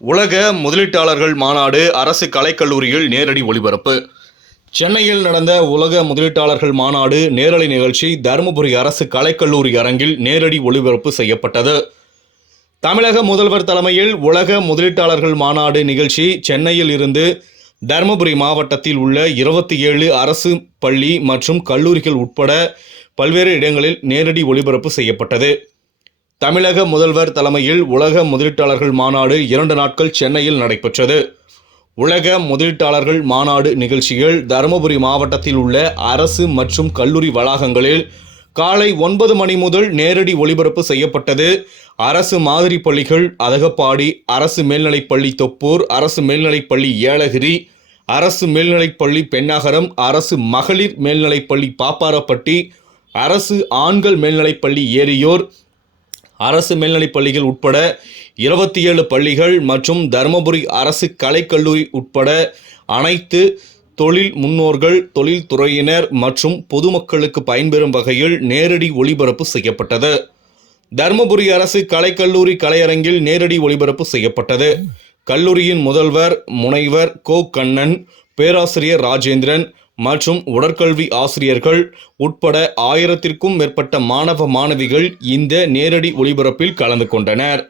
உலக முதலீட்டாளர்கள் மாநாடு அரசு கலைக்கல்லூரியில் நேரடி ஒளிபரப்பு. சென்னையில் நடந்த உலக முதலீட்டாளர்கள் மாநாடு நேரலை நிகழ்ச்சி தருமபுரி அரசு கலைக்கல்லூரி அரங்கில் நேரடி ஒளிபரப்பு செய்யப்பட்டது. தமிழக முதல்வர் தலைமையில் உலக முதலீட்டாளர்கள் மாநாடு நிகழ்ச்சி சென்னையில் இருந்து தருமபுரி மாவட்டத்தில் உள்ள இருபத்தி ஏழு அரசு பள்ளி மற்றும் கல்லூரிகள் உட்பட பல்வேறு இடங்களில் நேரடி ஒளிபரப்பு செய்யப்பட்டது. தமிழக முதல்வர் தலைமையில் உலக முதலீட்டாளர்கள் மாநாடு இரண்டு நாட்கள் சென்னையில் நடைபெற்றது. உலக முதலீட்டாளர்கள் மாநாடு நிகழ்ச்சிகள் தருமபுரி மாவட்டத்தில் உள்ள அரசு மற்றும் கல்லூரி வளாகங்களில் காலை ஒன்பது மணி முதல் நேரடி ஒளிபரப்பு செய்யப்பட்டது. அரசு மாதிரி பள்ளிகள் அதகப்பாடி அரசு மேல்நிலைப்பள்ளி தொப்பூர் அரசு மேல்நிலைப்பள்ளி ஏலகிரி அரசு மேல்நிலைப்பள்ளி பெண்ணாகரம் அரசு மகளிர் மேல்நிலைப்பள்ளி பாப்பாரப்பட்டி அரசு ஆண்கள் மேல்நிலைப்பள்ளி ஏரியூர் அரசு மேல்நிலைப் பள்ளிகள் உட்பட இருபத்தி ஏழு பள்ளிகள் மற்றும் தருமபுரி அரசு கலைக்கல்லூரி உட்பட அனைத்து தொழில் முன்னோர்கள் தொழில்துறையினர் மற்றும் பொதுமக்களுக்கு பயன்பெறும் வகையில் நேரடி ஒளிபரப்பு செய்யப்பட்டது. தருமபுரி அரசு கலைக்கல்லூரி கலையரங்கில் நேரடி ஒளிபரப்பு செய்யப்பட்டது. கல்லூரியின் முதல்வர் முனைவர் கோ. கண்ணன் பேராசிரியர் ராஜேந்திரன் மற்றும் உடற்கல்வி ஆசிரியர்கள் உட்பட ஆயிரத்திற்கும் மேற்பட்ட மாணவ மாணவிகள் இந்த நேரடி ஒளிபரப்பில் கலந்து கொண்டனர்.